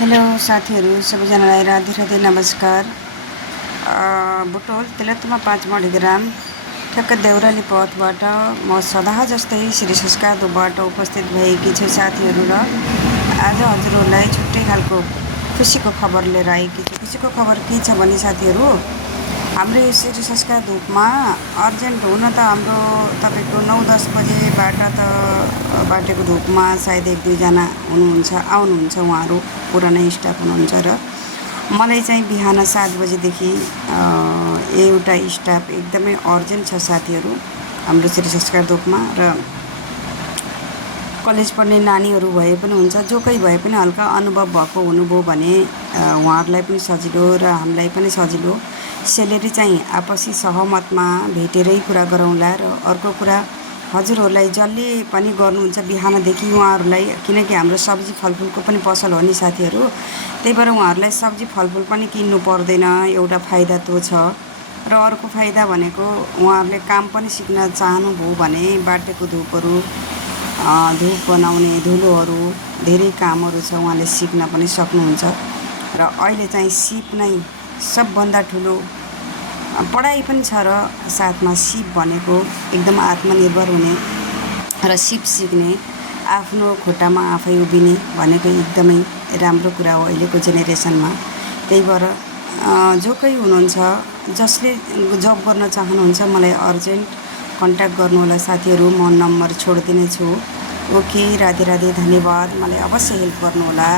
Hello साथीहरू सबैजनालाई राधे राधे नमस्कार। बुटोल तेलतमा 5 मणिग्राम ठ्याक्क देउराली पथबाट म सदा जस्तै श्री संस्कारबाट उपस्थित भएकी छु साथीहरू र आज हजुरहरूलाई छुट्टै खालको खुसीको खबर लिएर आएकी छु। खुसीको खबर के छ भने साथीहरू, हाम्रो श्री संस्कार धुपमा अर्जेन्ट हुन त हाम्रो तपाईको 9-10 बजेबाट त बाटेको धुपमा सायद 1-2 जना आउनुहुन्छ, उहाँहरू पुरानै स्टाफ हुनुहुन्छ र मलाई चाहिँ बिहान 7 बजेदेखि एउटा स्टाफ एकदमै अर्जेन्ट छ साथीहरू हाम्रो श्री संस्कार धुपमा। र कलेज पढ्ने नानीहरू भए पनि हुन्छ, जो कोही भए पनि हल्का अनुभव भएको हुनुभयो भने उहाँहरूलाई पनि सजिलो र हामीलाई पनि सजिलो। सेलेरी चाहिँ आपसी सहमतमा भेटेरै कुरा गरौँला। र अर्को कुरा, हजुरहरूलाई जसले पनि गर्नुहुन्छ बिहानदेखि उहाँहरूलाई, किनकि हाम्रो सब्जी फलफुलको पनि पसल हो नि साथीहरू, त्यही भएर उहाँहरूलाई सब्जी फलफुल पनि किन्नु पर्दैन, एउटा फाइदा त्यो छ। र अर्को फाइदा भनेको उहाँहरूले काम पनि सिक्न चाहनुभयो भने बाटेको धुपहरू, धुप बनाउने, धुलोहरू, धेरै कामहरू छ, उहाँले सिक्न पनि सक्नुहुन्छ। र अहिले चाहिँ सिप नै सबभन्दा ठुलो पढाइ पनि छ र साथमा सिप भनेको एकदम आत्मनिर्भर हुने र सिप सिक्ने, आफ्नो खुट्टामा आफै उभिने भनेको एकदमै राम्रो कुरा हो अहिलेको जेनेरेसनमा। त्यही भएर जो कोही हुनुहुन्छ, जसले जब गर्न चाहनुहुन्छ, मलाई अर्जेन्ट कन्ट्याक्ट गर्नुहोला साथीहरू। म नम्बर छोडिदिने छु। ओके, राधे राधे, धन्यवाद। मलाई अवश्य हेल्प गर्नुहोला।